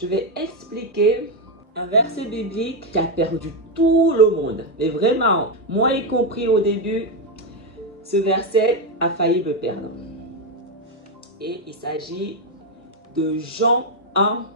Je vais expliquer un verset biblique qui a perdu tout le monde. Mais vraiment, moi y compris au début, ce verset a failli me perdre. Et il s'agit de Jean 1.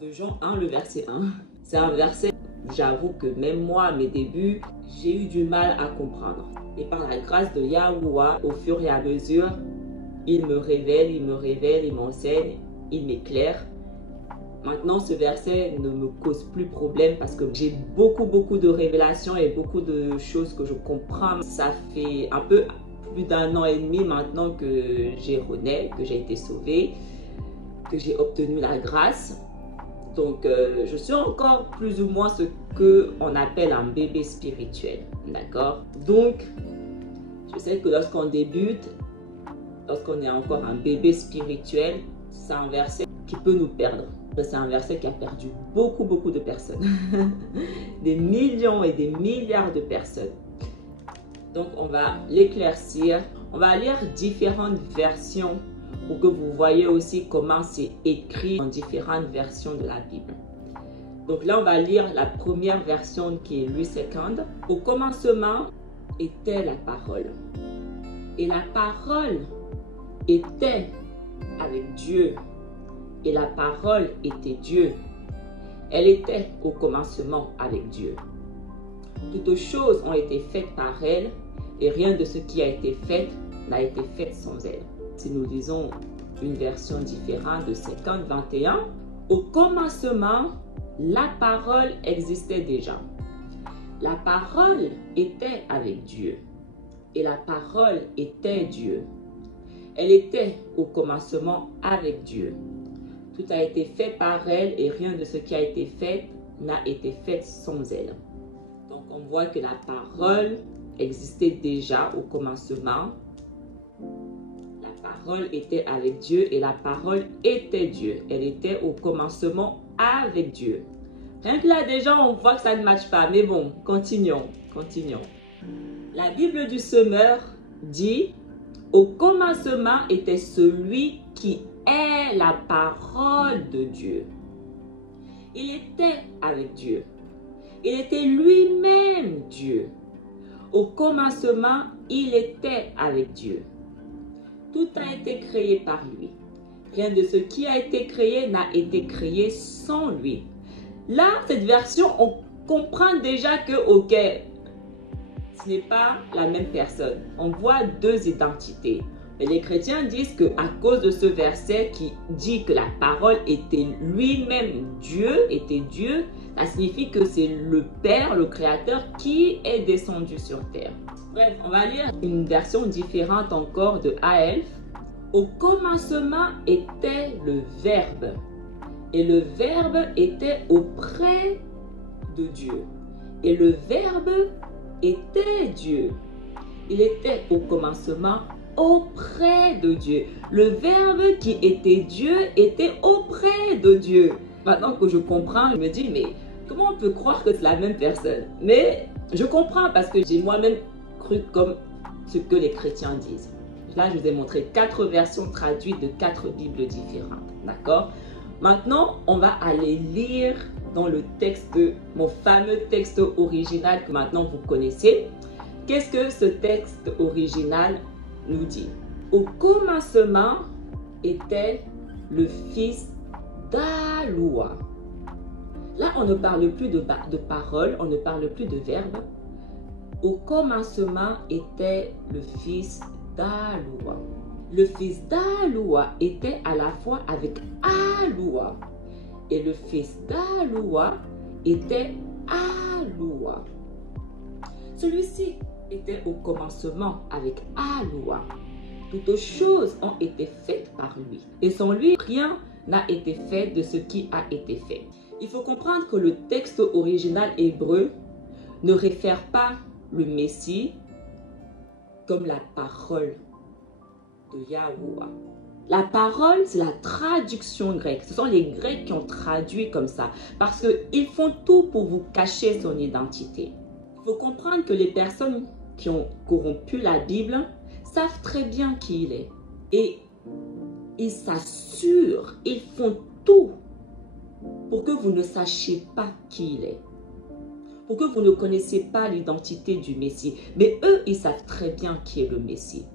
De Jean 1, le verset 1. C'est un verset, j'avoue que même moi, à mes débuts, j'ai eu du mal à comprendre. Et par la grâce de Yahuwah, au fur et à mesure, il me révèle, il m'enseigne, il m'éclaire. Maintenant, ce verset ne me cause plus problème parce que j'ai beaucoup de révélations et beaucoup de choses que je comprends. Ça fait un peu plus d'un an et demi maintenant que j'ai rené, que j'ai été sauvée, que j'ai obtenu la grâce. Donc, je suis encore plus ou moins ce qu'on appelle un bébé spirituel. D'accord? Donc, je sais que lorsqu'on débute, lorsqu'on est encore un bébé spirituel, c'est un verset qui peut nous perdre. C'est un verset qui a perdu beaucoup de personnes. Des millions et des milliards de personnes. Donc, on va l'éclaircir. On va lire différentes versions pour que vous voyez aussi comment c'est écrit dans différentes versions de la Bible. Donc là, on va lire la première version qui est Louis II. Au commencement était la parole. Et la parole était avec Dieu. Et la parole était Dieu. Elle était au commencement avec Dieu. Toutes choses ont été faites par elle, et rien de ce qui a été fait n'a été fait sans elle. Si nous lisons une version différente de 50-21, au commencement, la parole existait déjà. La parole était avec Dieu, et la parole était Dieu. Elle était au commencement avec Dieu. Tout a été fait par elle et rien de ce qui a été fait n'a été fait sans elle. Donc on voit que la parole existait déjà au commencement. La parole était avec Dieu et la parole était Dieu. Elle était au commencement avec Dieu. Rien que là déjà on voit que ça ne matche pas. Mais bon, continuons. La Bible du semeur dit: au commencement était celui qui est la parole de Dieu. Il était avec Dieu. Il était lui-même Dieu. Au commencement, il était avec Dieu. Tout a été créé par lui. Rien de ce qui a été créé n'a été créé sans lui. Là, cette version, on comprend déjà que, ok, ce n'est pas la même personne. On voit deux identités. Mais les chrétiens disent qu'à cause de ce verset qui dit que la parole était lui-même Dieu, ça signifie que c'est le Père, le Créateur, qui est descendu sur terre. Bref, on va lire une version différente encore de A.L. Au commencement était le Verbe, et le Verbe était auprès de Dieu, et le Verbe était Dieu. Il était au commencement auprès de Dieu. Le Verbe qui était Dieu était auprès de Dieu. Maintenant que je comprends, je me dis, mais comment on peut croire que c'est la même personne? Mais je comprends parce que j'ai moi-même cru comme ce que les chrétiens disent. Là, je vous ai montré 4 versions traduites de 4 Bibles différentes. D'accord? Maintenant, on va aller lire dans le texte, mon fameux texte original que maintenant vous connaissez. Qu'est-ce que ce texte original nous dit? Au commencement était le fils d'Aloua. Là, on ne parle plus de parole, on ne parle plus de verbe. Au commencement était le fils d'Aloua. Le fils d'Aloua était à la fois avec Aloua. Et le fils d'Aloua était Aloua. Celui-ci était au commencement avec Aloua. Toutes choses ont été faites par lui. Et sans lui, rien n'a été fait de ce qui a été fait. Il faut comprendre que le texte original hébreu ne réfère pas le Messie comme la parole de Yahuwah. La parole, c'est la traduction grecque. Ce sont les Grecs qui ont traduit comme ça. Parce qu'ils font tout pour vous cacher son identité. Il faut comprendre que les personnes qui ont corrompu la Bible savent très bien qui il est. Et ils s'assurent, ils font tout pour que vous ne sachiez pas qui il est, pour que vous ne connaissiez pas l'identité du Messie. Mais eux, ils savent très bien qui est le Messie.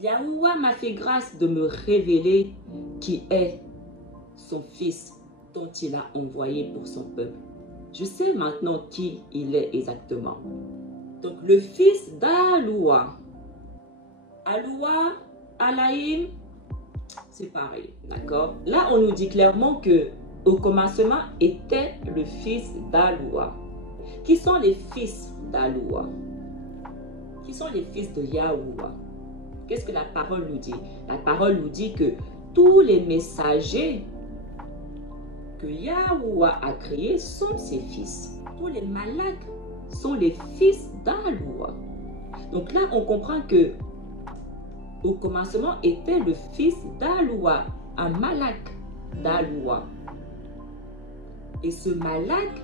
Yahuwah m'a fait grâce de me révéler qui est son fils dont il a envoyé pour son peuple. Je sais maintenant qui il est exactement. Donc le fils d'Aloua. Aloua, Alaïm, c'est pareil, d'accord? Là, on nous dit clairement que au commencement était le fils d'Aloua. Qui sont les fils d'Aloua? Qui sont les fils de Yahuwah? Qu'est-ce que la parole nous dit? La parole nous dit que tous les messagers que Yahuwah a créés sont ses fils. Tous les malaks sont les fils d'Aloua. Donc là, on comprend que au commencement était le fils d'Aloua, un malak d'Aloua. Et ce malak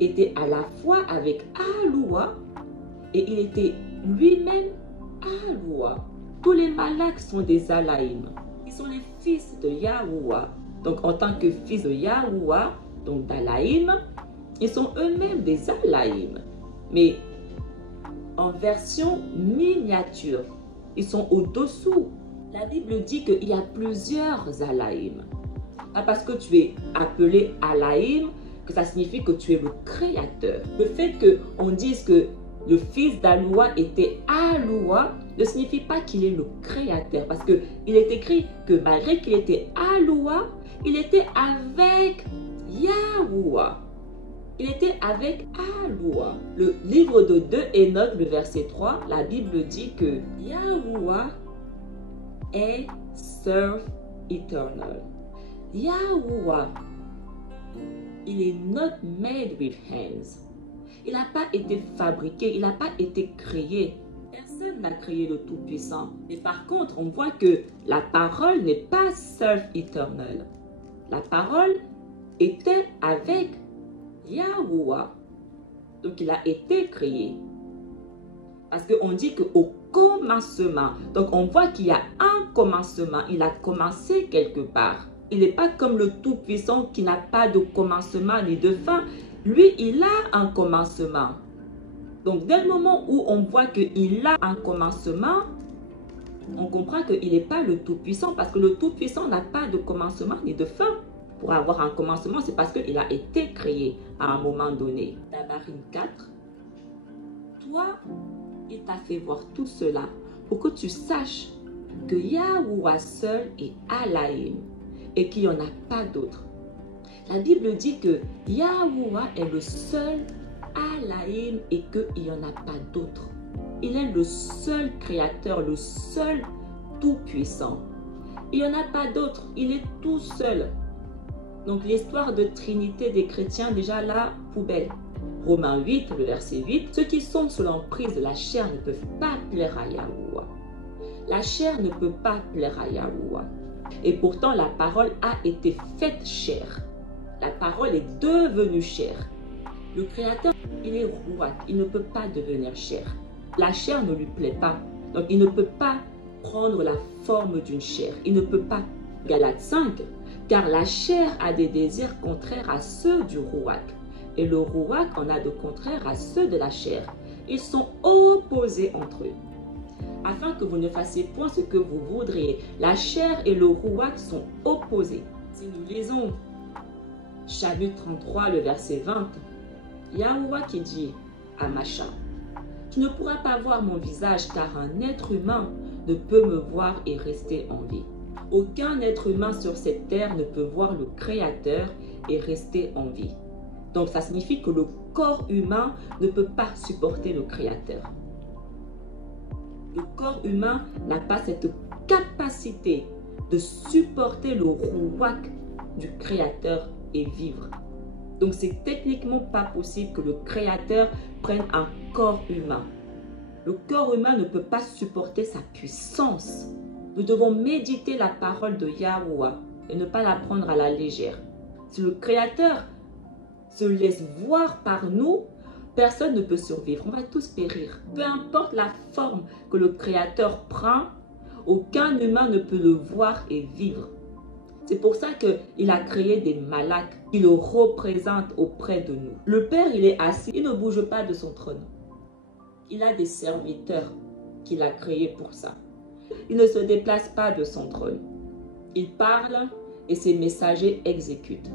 était à la fois avec Aloua et il était lui-même Aloua. Tous les malaks sont des Alaïm. Ils sont les fils de Yahuwah. Donc en tant que fils de Yahuwah, donc d'Alaïm, ils sont eux-mêmes des Alaïm. Mais en version miniature, ils sont au-dessous. La Bible dit qu'il y a plusieurs Alaïm. Pas parce que tu es appelé Alaïm que ça signifie que tu es le créateur. Le fait qu'on dise que le fils d'Aloua était Aloua ne signifie pas qu'il est le créateur. Parce qu'il est écrit que malgré qu'il était Aloua, il était avec Yahuwah. Il était avec Aloua. Le livre de 2 Enoch, le verset 3, la Bible dit que Yahuwah est self-eternal. Yahuwah, il est not made with hands. Il n'a pas été fabriqué, il n'a pas été créé. Personne n'a créé le Tout-Puissant. Mais par contre, on voit que la parole n'est pas self-eternal. La parole était avec Yahuwah. Donc, il a été créé. Parce qu'on dit qu'au commencement, donc on voit qu'il y a un commencement. Il a commencé quelque part. Il n'est pas comme le Tout-Puissant qui n'a pas de commencement ni de fin. Lui, il a un commencement. Donc, dès le moment où on voit qu'il a un commencement, on comprend qu'il n'est pas le Tout-Puissant parce que le Tout-Puissant n'a pas de commencement ni de fin. Pour avoir un commencement, c'est parce qu'il a été créé à un moment donné. Tabarim 4, toi, il t'a fait voir tout cela pour que tu saches que Yahuwah seul est Alaïm et qu'il n'y en a pas d'autre. La Bible dit que Yahuwah est le seul Alaïm et qu'il n'y en a pas d'autre. Il est le seul créateur, le seul tout-puissant. Il n'y en a pas d'autre, il est tout seul. Donc l'histoire de Trinité des chrétiens, déjà là, poubelle. Romains 8, le verset 8, ceux qui sont sous l'emprise de la chair ne peuvent pas plaire à Yahuwah. La chair ne peut pas plaire à Yahuwah. Et pourtant, la parole a été faite chair. La parole est devenue chair. Le Créateur, il est Ruach, il ne peut pas devenir chair. La chair ne lui plaît pas. Donc, il ne peut pas prendre la forme d'une chair. Il ne peut pas. Galates 5, car la chair a des désirs contraires à ceux du Ruach. Et le Ruach en a de contraires à ceux de la chair. Ils sont opposés entre eux. Afin que vous ne fassiez point ce que vous voudriez. La chair et le Ruach sont opposés. Si nous lisons chapitre 33, le verset 20, Yahuwah qui dit à Macha, tu ne pourras pas voir mon visage car un être humain ne peut me voir et rester en vie. Aucun être humain sur cette terre ne peut voir le Créateur et rester en vie. Donc ça signifie que le corps humain ne peut pas supporter le Créateur. Le corps humain n'a pas cette capacité de supporter le Ruach du Créateur et vivre. Donc c'est techniquement pas possible que le Créateur prenne un corps humain. Le corps humain ne peut pas supporter sa puissance. Nous devons méditer la parole de Yahuwah et ne pas la prendre à la légère. Si le Créateur se laisse voir par nous, personne ne peut survivre. On va tous périr. Peu importe la forme que le Créateur prend, aucun humain ne peut le voir et vivre. C'est pour ça qu'il a créé des malaks qui le représentent auprès de nous. Le Père, il est assis, il ne bouge pas de son trône. Il a des serviteurs qu'il a créés pour ça. Il ne se déplace pas de son trône. Il parle et ses messagers exécutent.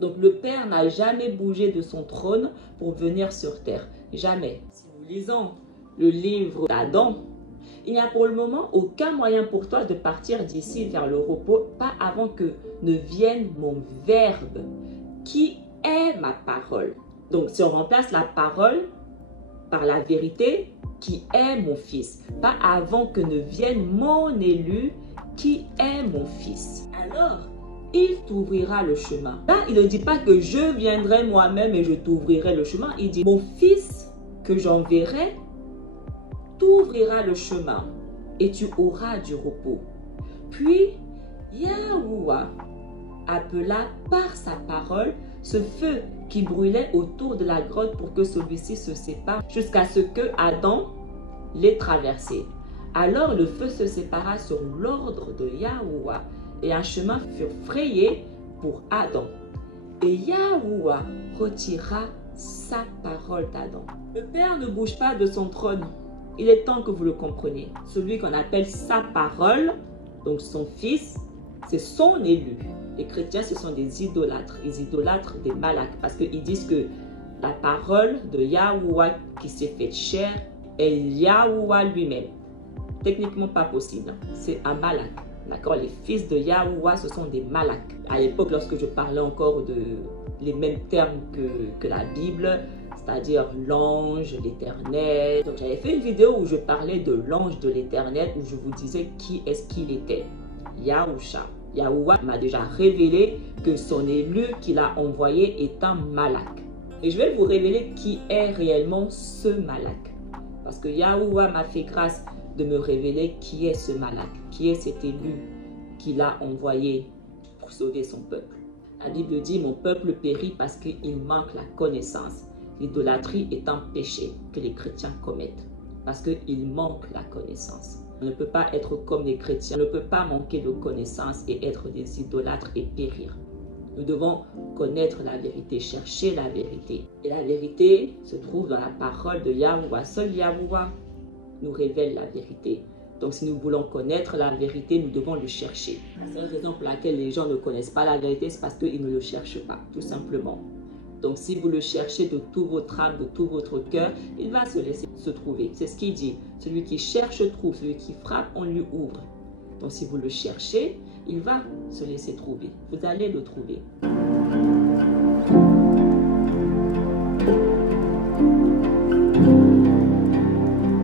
Donc le Père n'a jamais bougé de son trône pour venir sur terre. Jamais. Si nous lisons le livre d'Adam, il n'y a pour le moment aucun moyen pour toi de partir d'ici vers le repos, pas avant que ne vienne mon verbe, qui est ma parole. Donc si on remplace la parole par la vérité, qui est mon fils, pas avant que ne vienne mon élu, qui est mon fils. Alors, il t'ouvrira le chemin. Là, il ne dit pas que je viendrai moi-même et je t'ouvrirai le chemin. Il dit, mon fils que j'enverrai t'ouvrira le chemin et tu auras du repos. Puis, Yahuwah appela par sa parole ce feu qui brûlait autour de la grotte pour que celui-ci se sépare jusqu'à ce que Adam l'ait traversé. Alors le feu se sépara sur l'ordre de Yahuwah et un chemin fut frayé pour Adam. Et Yahuwah retira sa parole d'Adam. Le Père ne bouge pas de son trône. Il est temps que vous le compreniez. Celui qu'on appelle sa parole, donc son fils, c'est son élu. Les chrétiens, ce sont des idolâtres. Ils idolâtrent des malaks parce qu'ils disent que la parole de Yahuwah qui s'est faite chair est Yahuwah lui-même. Techniquement pas possible. C'est un malak. D'accord? Les fils de Yahuwah, ce sont des malaks. À l'époque, lorsque je parlais encore de les mêmes termes que la Bible, c'est-à-dire l'ange, l'éternel. Donc j'avais fait une vidéo où je parlais de l'ange de l'éternel, où je vous disais qui est-ce qu'il était. Yahusha. Yahuwah m'a déjà révélé que son élu qu'il a envoyé est un malak. Et je vais vous révéler qui est réellement ce malak. Parce que Yahuwah m'a fait grâce de me révéler qui est ce malak, qui est cet élu qu'il a envoyé pour sauver son peuple. La Bible dit, mon peuple périt parce qu'il manque la connaissance. L'idolâtrie est un péché que les chrétiens commettent parce qu'il manque la connaissance. On ne peut pas être comme les chrétiens, on ne peut pas manquer de connaissance et être des idolâtres et périr. Nous devons connaître la vérité, chercher la vérité. Et la vérité se trouve dans la parole de Yahuwah. Seul Yahuwah nous révèle la vérité. Donc si nous voulons connaître la vérité, nous devons le chercher. La seule raison pour laquelle les gens ne connaissent pas la vérité, c'est parce qu'ils ne le cherchent pas, tout simplement. Donc si vous le cherchez de tout votre âme, de tout votre cœur, il va se laisser se trouver. C'est ce qu'il dit. Celui qui cherche trouve, celui qui frappe, on lui ouvre. Donc si vous le cherchez, il va se laisser trouver. Vous allez le trouver.